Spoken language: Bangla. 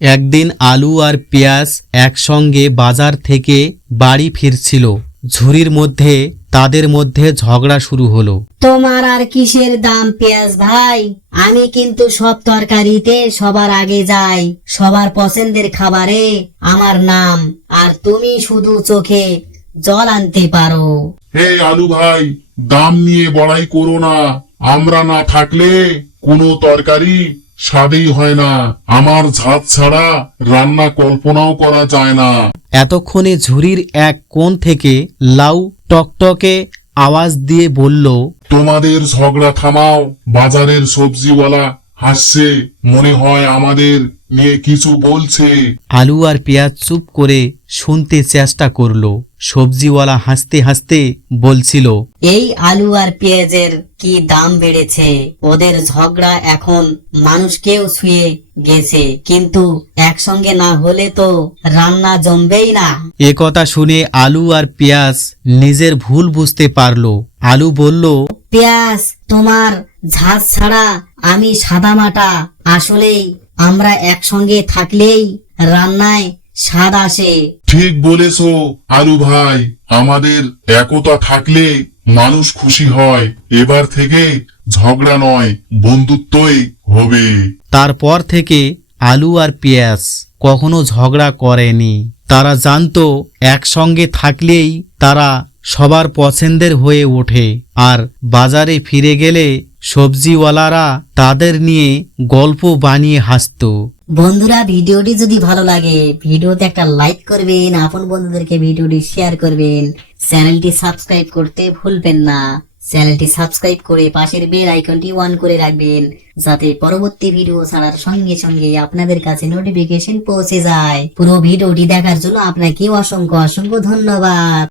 একদিন আলু আর পেঁয়াজ একসঙ্গে বাজার থেকে বাড়ি ফিরছিল। ঝুড়ির মধ্যে তাদের মধ্যে ঝগড়া শুরু হলো। তোমার আর কিসের দাম পেঁয়াজ ভাই? আমি কিন্তু সব তরকারিতে সবার আগে যাই, সবার পছন্দের খাবারে আমার নাম, আর তুমি শুধু চোখে জল আনতে পারো। হে আলু ভাই, দাম নিয়ে বড়াই করো না। আমরা না থাকলে কোনো তরকারি স্বাদই হয় না। আমার ঝাঁজ ছাড়া রান্না কল্পনাও করা যায় না। এতক্ষণে ঝুড়ির এক কোণ থেকে লাউ টকটকে আওয়াজ দিয়ে বলল, তোমাদের ঝগড়া থামাও। বাজারের সবজিওয়ালা হাসছে, মনে হয় আমাদের নিয়ে কিছু বলছে। আলু আর পেঁয়াজ চুপ করে শুনতে চেষ্টা করলো। সবজিওয়ালা হাসতে হাসতে বলছিল, এই আলু আর পেঁয়াজের কি দাম বেড়েছে, ওদের ঝগড়া এখন মানুষকেও ছুঁয়ে গেছে, কিন্তু একসঙ্গে না হলে তো রান্না জমবেই না। এ কথা শুনে আলু আর পেঁয়াজ নিজের ভুল বুঝতে পারলো। আলু বলল, পেঁয়াজ, তোমার ঝাঁজ ছাড়া আমি সাদামাটা। আসলেই আমরা একসঙ্গে থাকলেই রান্নায় স্বাদ আসে। ঠিক বলেছো আলু ভাই, আমাদের একতা থাকলে মানুষ খুশি হয়। এবার থেকে ঝগড়া নয়, বন্ধুত্বই হবে। তারপর থেকে আলু আর পেঁয়াজ কখনো ঝগড়া করেনি। তারা জানতো একসঙ্গে থাকলেই তারা সবার পছন্দের হয়ে ওঠে, আর বাজারে ফিরে গেলে সবজিওয়ালারা তাদের নিয়ে গল্প বানিয়ে হাসতো। বন্ধুরা, ভিডিওটি যদি ভালো লাগে ভিডিওতে একটা লাইক করবেন, আপন বন্ধুদেরকে ভিডিওটি শেয়ার করবেন, চ্যানেলটি সাবস্ক্রাইব করতে ভুলবেন না। চ্যানেলটি সাবস্ক্রাইব করে পাশের বেল আইকনটি অন করে রাখবেন, যাতে পরবর্তী ভিডিও ছাড়ার সঙ্গে সঙ্গে আপনাদের কাছে নোটিফিকেশন পৌঁছে যায়। পুরো ভিডিওটি দেখার জন্য আপনাকে অসংখ্য অসংখ্য ধন্যবাদ।